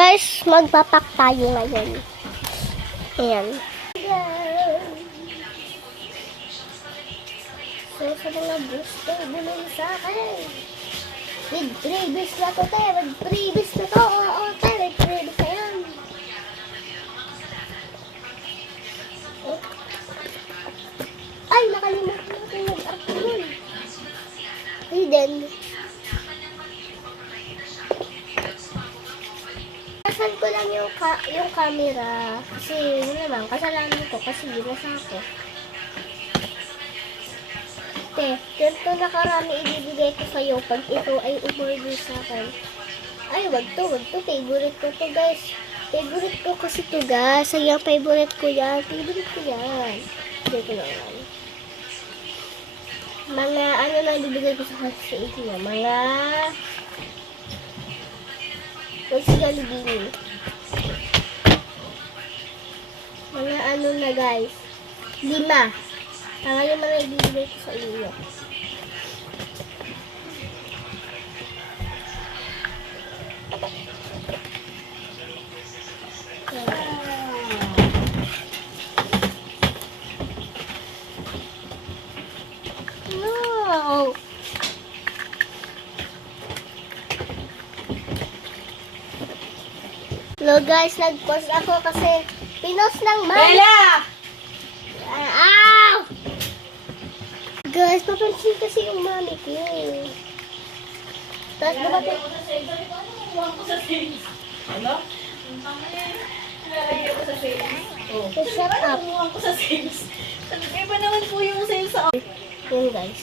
Guys, magpapak tayo ngayon. Ayan. So, sa mga gusto, bulong sa akin. With previous na to, te. With previous na to. Oo, te. With previous na yan. Ay, nakalimutan natin mag-upload. Hidden. Kasan ko lang yung camera. Kasi, yun naman, kasalanan ko kasi binasa ko. Te, ganito nakarami ibibigay ko sa'yo pag ito ay umorder sa akin. Ay, wag to. Favorite ko to, guys. Favorite ko kasi to, guys. Sayang, favorite ko yan. Favorite ko yan. Hindi ko naman. Mga, ano na ibibigay ko sa inyo? Mga, si Jollibee. Mga ano na, guys. 5. Tanga yung mga ibibigay ko sa inyo. No! Hello guys, nag-post ako kasi pinost ng mami. Bella! Ow! Guys, papansin kasi yung mami ko. Tapos dumating. Ano? Nalagyan ko sa sales. So, shut up. Nalagyan ko sa sales. Nalagyan pa naman po yung sales sa Yun guys.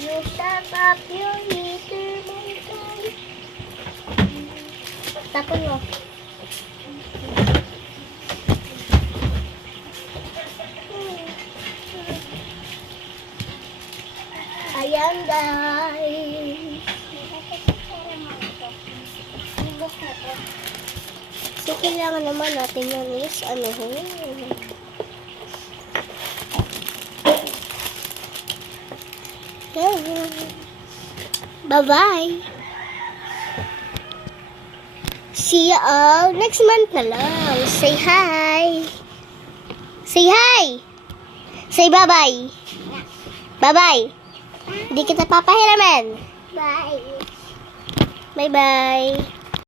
You shut up, you little monkey. Tapon mo. Ayan guys. So, kailangan naman natin yan is ano ho. Bye-bye. See you all next month na lang. Say hi. Say hi. Say bye-bye. Bye-bye. Hindi kita papahiraman. Bye. Bye-bye.